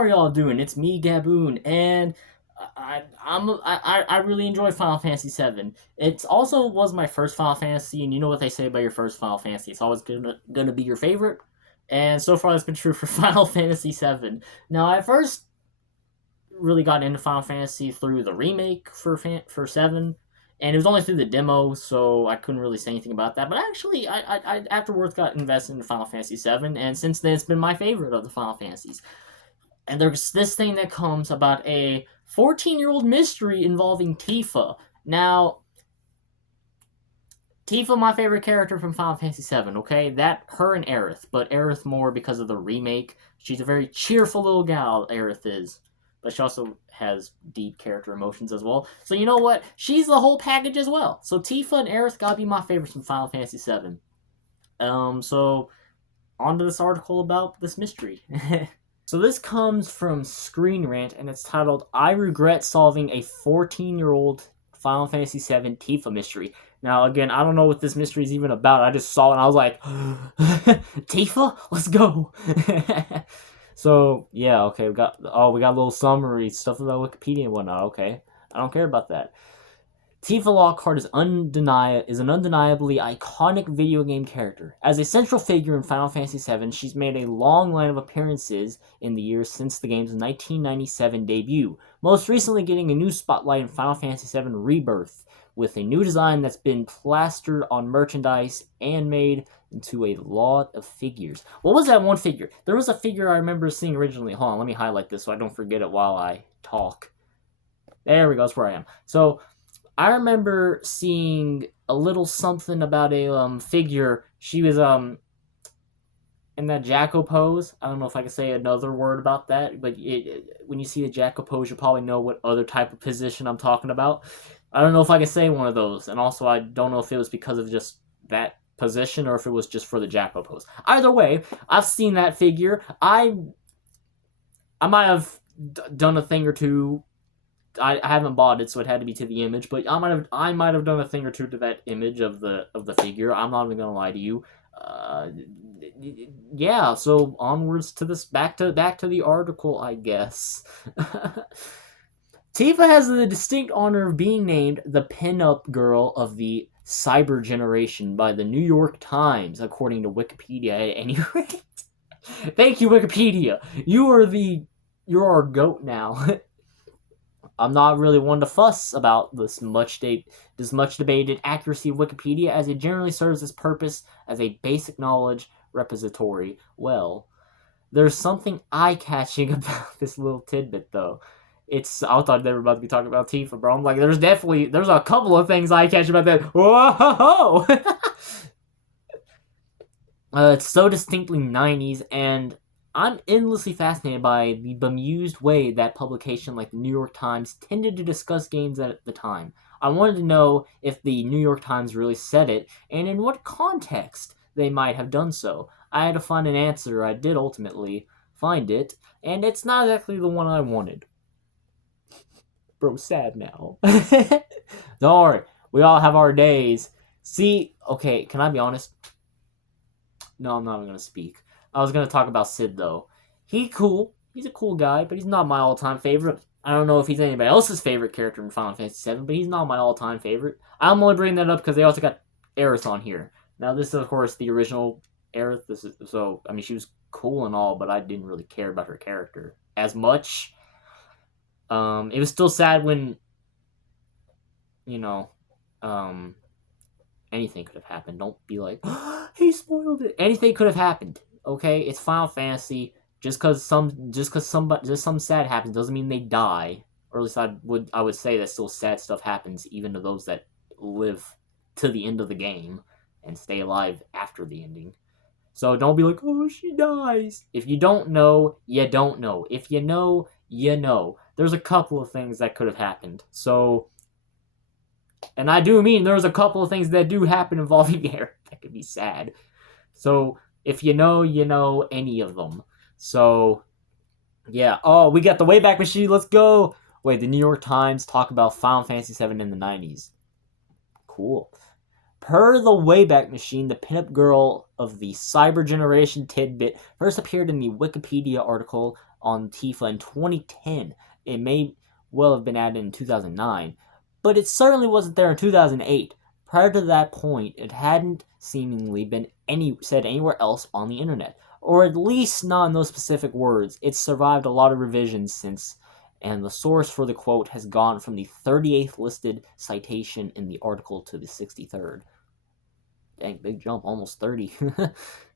how are y'all doing? It's me, Gaboon, and I really enjoy Final Fantasy VII. It's also was my first Final Fantasy, and you know what they say about your first Final Fantasy. It's always gonna be your favorite, and so far that's been true for Final Fantasy VII. Now, I first really got into Final Fantasy through the remake for Seven, and it was only through the demo, so I couldn't really say anything about that. But actually, I afterwards got invested in Final Fantasy VII, and since then it's been my favorite of the Final Fantasies. And there's this thing that comes about a 14-year-old mystery involving Tifa. Now, Tifa, my favorite character from Final Fantasy VII, okay? That, her and Aerith, but Aerith more because of the remake. She's a very cheerful little gal, Aerith is. But she also has deep character emotions as well. So you know what? She's the whole package as well. So Tifa and Aerith gotta be my favorites from Final Fantasy VII. So, on to this article about this mystery. So this comes from Screen Rant, and it's titled, I regret solving a 14-year-old Final Fantasy VII Tifa mystery. Now, again, I don't know what this mystery is even about. I just saw it, and I was like, Tifa? Let's go! So, yeah, okay, we got a little summary, stuff about Wikipedia and whatnot, okay. I don't care about that. Tifa Lockhart is an undeniably iconic video game character. As a central figure in Final Fantasy VII, she's made a long line of appearances in the years since the game's 1997 debut, most recently getting a new spotlight in Final Fantasy VII Rebirth, with a new design that's been plastered on merchandise and made into a lot of figures. What was that one figure? There was a figure I remember seeing originally. Hold on, let me highlight this so I don't forget it while I talk. There we go, that's where I am. So, I remember seeing a little something about a figure. She was in that Jacko pose. I don't know if I can say another word about that, but when you see the Jacko pose, you'll probably know what other type of position I'm talking about. I don't know if I can say one of those, and also I don't know if it was because of just that position or if it was just for the Jacko pose. Either way, I've seen that figure. I might have done a thing or two. I haven't bought it, so it had to be to the image. But I might have done a thing or two to that image of the figure. I'm not even gonna lie to you. Yeah. So onwards to this, back to the article, I guess. Tifa has the distinct honor of being named the pin-up girl of the cyber generation by the New York Times, according to Wikipedia. At any rate, thank you, Wikipedia. You're our goat now. I'm not really one to fuss about this much debated accuracy of Wikipedia, as it generally serves its purpose as a basic knowledge repository. Well, there's something eye-catching about this little tidbit, though. I thought they were about to be talking about Tifa, bro. I'm like, there's a couple of things eye-catching about that. Whoa! It's so distinctly 90s, and I'm endlessly fascinated by the bemused way that publication like the New York Times tended to discuss games at the time. I wanted to know if the New York Times really said it, and in what context they might have done so. I had to find an answer. I did ultimately find it, and it's not exactly the one I wanted. Bro, sad now. Don't worry. We all have our days. See, okay, can I be honest? No, I'm not even going to speak. I was going to talk about Sid, though. He's cool. He's a cool guy, but he's not my all-time favorite. I don't know if he's anybody else's favorite character in Final Fantasy VII, but he's not my all-time favorite. I'm only bringing that up because they also got Aerith on here. Now, this is, of course, the original Aerith. She was cool and all, but I didn't really care about her character as much. It was still sad when, anything could have happened. Don't be like, he spoiled it. Anything could have happened. Okay, it's Final Fantasy. Just because some sad happens doesn't mean they die. Or at least I would say that still sad stuff happens even to those that live to the end of the game and stay alive after the ending. So don't be like, oh, she dies. If you don't know, you don't know. If you know, you know. There's a couple of things that could have happened. So, and I do mean there's a couple of things that do happen involving Aerith that could be sad. So, if you know any of them. So, yeah. Oh, we got the Wayback Machine. Let's go. Wait, the New York Times talk about Final Fantasy VII in the 90s. Cool. Per the Wayback Machine, the pinup girl of the Cyber Generation tidbit first appeared in the Wikipedia article on Tifa in 2010. It may well have been added in 2009, but it certainly wasn't there in 2008. Prior to that point, it hadn't seemingly been said anywhere else on the internet, or at least not in those specific words. It's survived a lot of revisions since, and the source for the quote has gone from the 38th listed citation in the article to the 63rd. Dang, big jump, almost 30.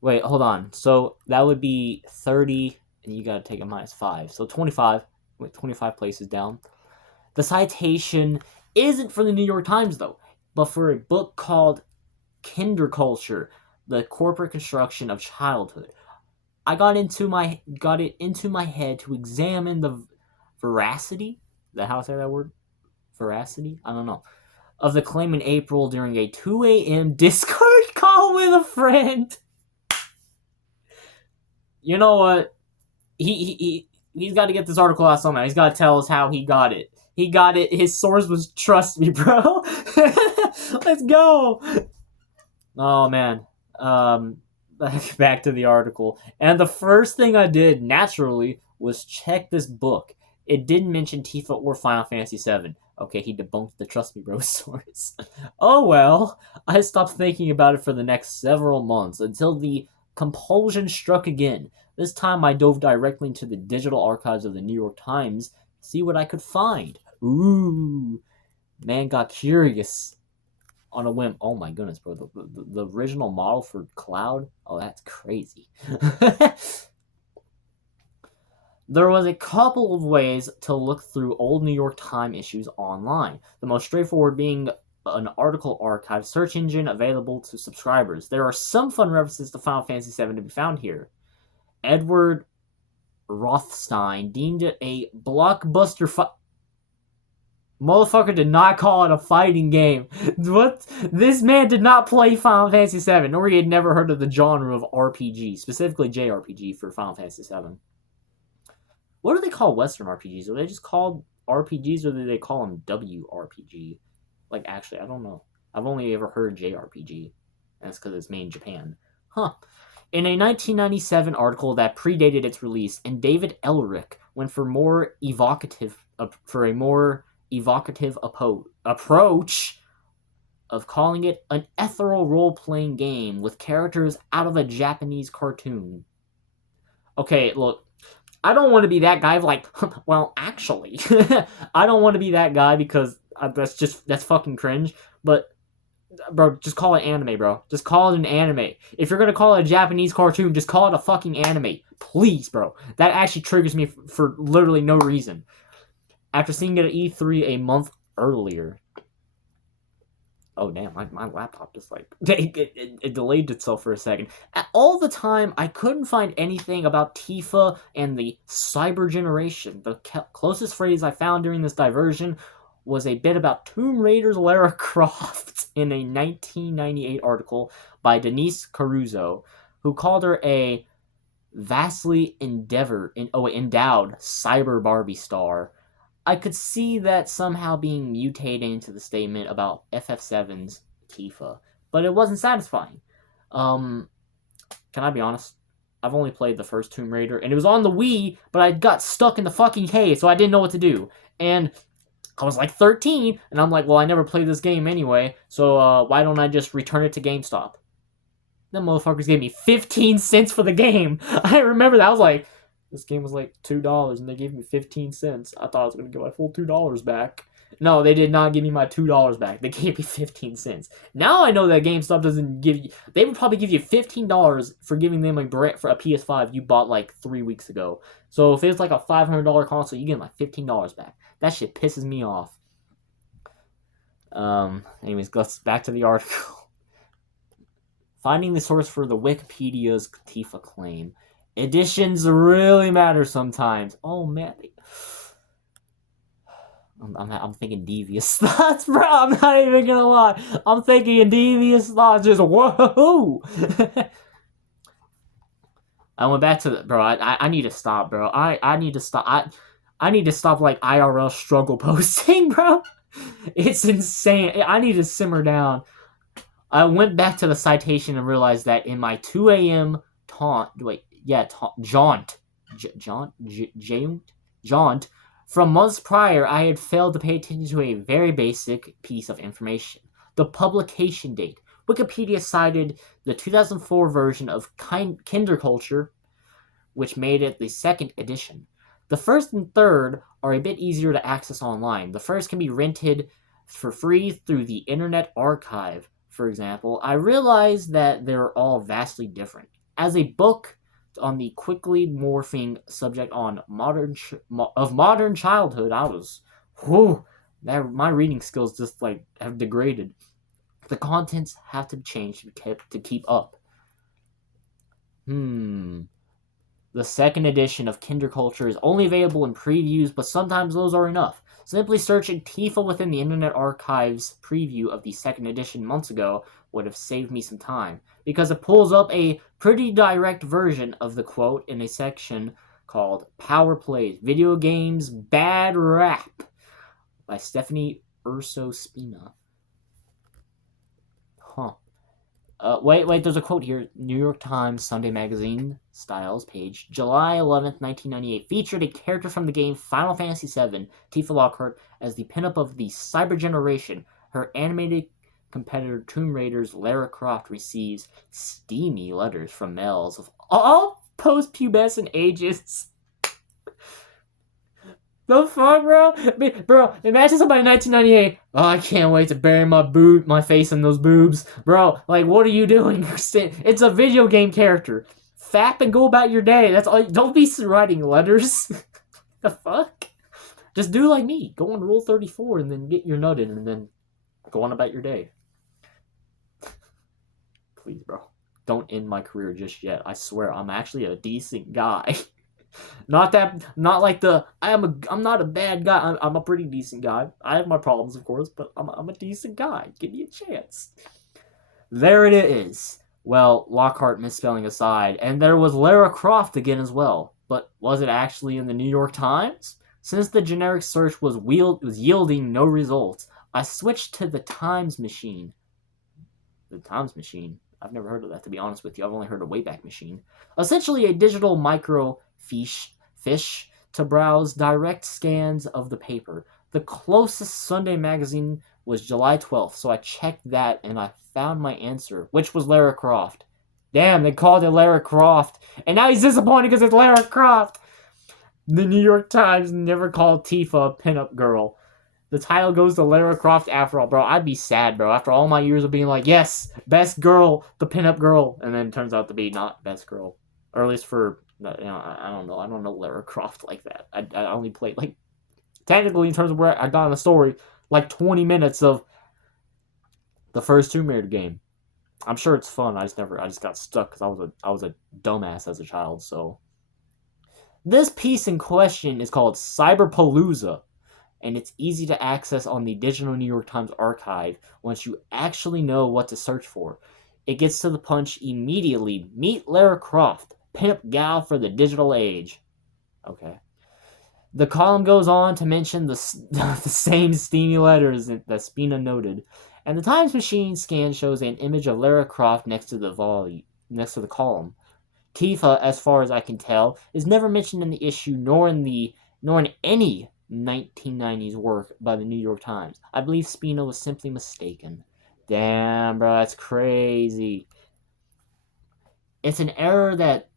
Wait, hold on. So that would be 30, and you gotta take a minus 5. So 25. Wait, 25 places down. The citation isn't for the New York Times, though, but for a book called Kinderculture, The Corporate Construction of Childhood. I got it into my head to examine the veracity. Is that how I say that word? Veracity? I don't know. Of the claim in April during a 2 a.m. Discord call with a friend. You know what? He's got to get this article out somehow. He's got to tell us how he got it. He got it. His source was trust me, bro. Let's go. Oh man. Back to the article. And the first thing I did naturally was check this book. It didn't mention Tifa or Final Fantasy VII. Okay, he debunked the trust me, bro source. Oh well. I stopped thinking about it for the next several months until the compulsion struck again. This time I dove directly into the digital archives of the New York Times to see what I could find. Ooh, man got curious on a whim. Oh my goodness, bro. The original model for Cloud? Oh, that's crazy. There was a couple of ways to look through old New York Times issues online. The most straightforward being an article archive search engine available to subscribers. There are some fun references to Final Fantasy VII to be found here. Edward Rothstein deemed it a blockbuster Motherfucker did not call it a fighting game. What? This man did not play Final Fantasy VII, nor he had never heard of the genre of RPG, specifically JRPG for Final Fantasy VII. What do they call Western RPGs? Are they just called RPGs, or do they call them WRPG? Like, actually, I don't know. I've only ever heard JRPG. That's because it's made in Japan. Huh. In a 1997 article that predated its release, and David Elric went for a more evocative approach of calling it an ethereal role-playing game with characters out of a Japanese cartoon. Okay, look, I don't want to be that guy like, well, actually, I don't want to be that guy because that's fucking cringe, but bro, just call it anime, bro. Just call it an anime. If you're gonna call it a Japanese cartoon, just call it a fucking anime. Please, bro. That actually triggers me for literally no reason. After seeing it at E3 a month earlier. Oh, damn, my laptop just like... It delayed itself for a second. All the time, I couldn't find anything about Tifa and the Cyber Generation. The closest phrase I found during this diversion was a bit about Tomb Raider's Lara Croft in a 1998 article by Denise Caruso, who called her a vastly endowed cyber Barbie star. I could see that somehow being mutated into the statement about FF7's Tifa, but it wasn't satisfying. Can I be honest? I've only played the first Tomb Raider, and it was on the Wii, but I got stuck in the fucking cave, so I didn't know what to do. And I was like 13, and I'm like, well, I never played this game anyway, so why don't I just return it to GameStop? Them motherfuckers gave me 15 cents for the game. I remember that. I was like, this game was like $2, and they gave me 15 cents. I thought I was going to get my full $2 back. No, they did not give me my $2 back. They gave me 15 cents. Now I know that GameStop doesn't give you... They would probably give you $15 for giving them for a PS5 you bought like 3 weeks ago. So if it's like a $500 console, you get like $15 back. That shit pisses me off. Anyways, let's back to the article. Finding the source for the Wikipedia's Tifa claim. Editions really matter sometimes. Oh, man. I'm thinking devious thoughts, bro. I'm not even gonna lie. I'm thinking devious thoughts. Just, whoa. I went back to the... Bro, I need to stop, bro. I need to stop. I need to stop, like, IRL struggle posting, bro. It's insane. I need to simmer down. I went back to the citation and realized that in my 2 a.m. jaunt from months prior, I had failed to pay attention to a very basic piece of information: the publication date. Wikipedia cited the 2004 version of Kinderculture, which made it the second edition. The first and third are a bit easier to access online. The first can be rented for free through the Internet Archive, for example. I realized that they're all vastly different. As a book on the quickly morphing subject on modern childhood, I was, my reading skills just like have degraded. The contents have to change to keep up. The second edition of Kinderculture is only available in previews, but sometimes those are enough. Simply searching Tifa within the Internet Archive's preview of the second edition months ago would have saved me some time, because it pulls up a pretty direct version of the quote in a section called Power Plays, Video Games Bad Rap by Stephanie Urso Spina. Wait, there's a quote here. New York Times Sunday Magazine Styles page, July 11th, 1998, featured a character from the game Final Fantasy VII, Tifa Lockhart, as the pinup of the cyber generation. Her animated competitor Tomb Raider's Lara Croft receives steamy letters from males of all post-pubescent ages. The fuck, bro? Bro, imagine somebody in 1998. Oh, I can't wait to bury my face in those boobs. Bro, like, what are you doing? It's a video game character. Fap and go about your day. That's all. Don't be writing letters. The fuck? Just do like me. Go on Rule 34 and then get your nut in and then go on about your day. Please, bro. Don't end my career just yet. I swear, I'm actually a decent guy. I'm not a bad guy. I'm a pretty decent guy. I have my problems, of course, but I'm a decent guy. Give me a chance. There it is. Well, Lockhart misspelling aside, and there was Lara Croft again as well. But was it actually in the New York Times? Since the generic search was yielding no results, I switched to the Times Machine. The Times Machine? I've never heard of that, to be honest with you. I've only heard of Wayback Machine. Essentially a digital microfiche to browse direct scans of the paper. The closest Sunday magazine was July 12th, so I checked that and I found my answer, which was Lara Croft. Damn, they called it Lara Croft, and now he's disappointed because it's Lara Croft. The New York Times never called Tifa a pinup girl. The title goes to Lara Croft after all, bro. I'd be sad, bro. After all my years of being like, yes, best girl, the pinup girl, and then it turns out to be not best girl, or at least for, I don't know. I don't know Lara Croft like that. I only played like, technically in terms of where I got in the story, like 20 minutes of the first Tomb Raider game. I'm sure it's fun. I just got stuck because I was a dumbass as a child. So this piece in question is called Cyberpalooza, and it's easy to access on the digital New York Times archive once you actually know what to search for. It gets to the punch immediately. Meet Lara Croft, pimp gal for the digital age. Okay. The column goes on to mention the same steamy letters that Spina noted, and the Times Machine scan shows an image of Lara Croft next to the column. Tifa, as far as I can tell, is never mentioned in the issue nor in any 1990s work by the New York Times. I believe Spina was simply mistaken. Damn, bro, that's crazy. It's an error that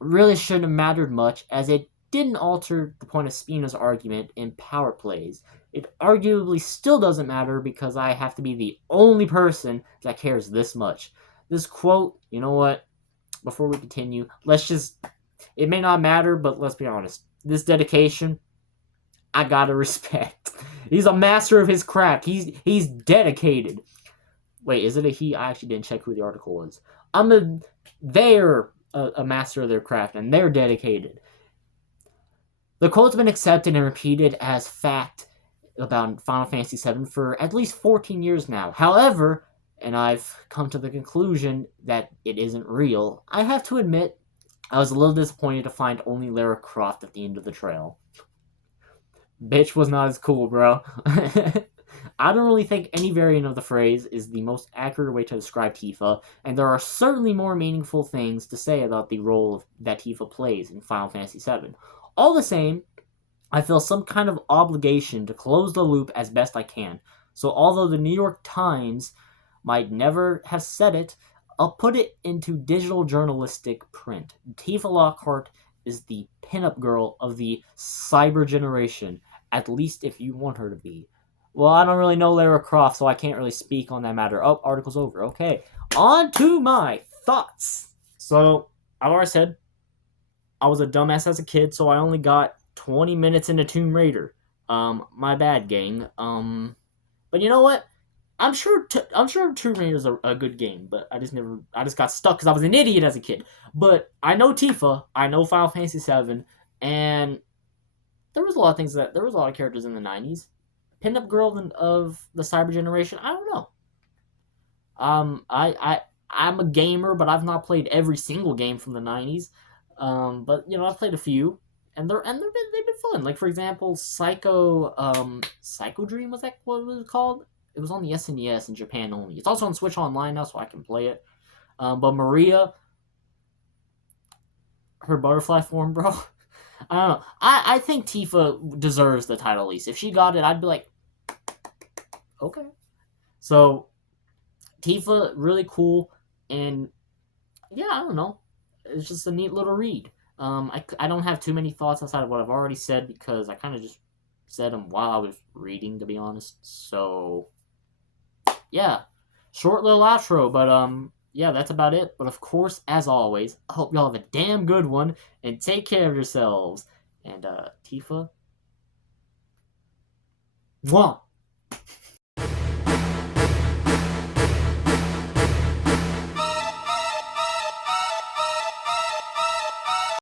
really shouldn't have mattered much, as it didn't alter the point of Spina's argument in Power Plays. It arguably still doesn't matter because I have to be the only person that cares this much. This quote, you know what? Before we continue, it may not matter, but let's be honest. This dedication, I gotta respect. He's a master of his craft. He's dedicated. Wait, is it a he? I actually didn't check who the article was. They're a master of their craft, and they're dedicated. The quote's been accepted and repeated as fact about Final Fantasy VII for at least 14 years now. However, and I've come to the conclusion that it isn't real, I have to admit I was a little disappointed to find only Lara Croft at the end of the trail. Bitch was not as cool, bro. I don't really think any variant of the phrase is the most accurate way to describe Tifa, and there are certainly more meaningful things to say about the role that Tifa plays in Final Fantasy VII. All the same, I feel some kind of obligation to close the loop as best I can. So although the New York Times might never have said it, I'll put it into digital journalistic print. Tifa Lockhart is the pinup girl of the cyber generation, at least if you want her to be. Well, I don't really know Lara Croft, so I can't really speak on that matter. Oh, article's over. Okay, on to my thoughts. So, I've already said I was a dumbass as a kid, so I only got 20 minutes into Tomb Raider. My bad, gang. But you know what? I'm sure Tomb Raider is a good game, but I just got stuck because I was an idiot as a kid. But I know Tifa, I know Final Fantasy VII, and there was a lot of there was a lot of characters in the '90s. Pinup girl of the cyber generation. I don't know. I'm a gamer, but I've not played every single game from the '90s. But you know, I've played a few, and they've been fun. Like for example, Psycho Dream, was that what it was called? It was on the SNES in Japan only. It's also on Switch Online now, so I can play it. But Maria, her butterfly form, bro. I don't know. I think Tifa deserves the title at least. If she got it, I'd be like, okay. So Tifa, really cool, and yeah, I don't know. It's just a neat little read. I don't have too many thoughts outside of what I've already said because I kind of just said them while I was reading, to be honest. So yeah, short little outro, but yeah, that's about it. But of course, as always, I hope y'all have a damn good one and take care of yourselves. And Tifa, mwah.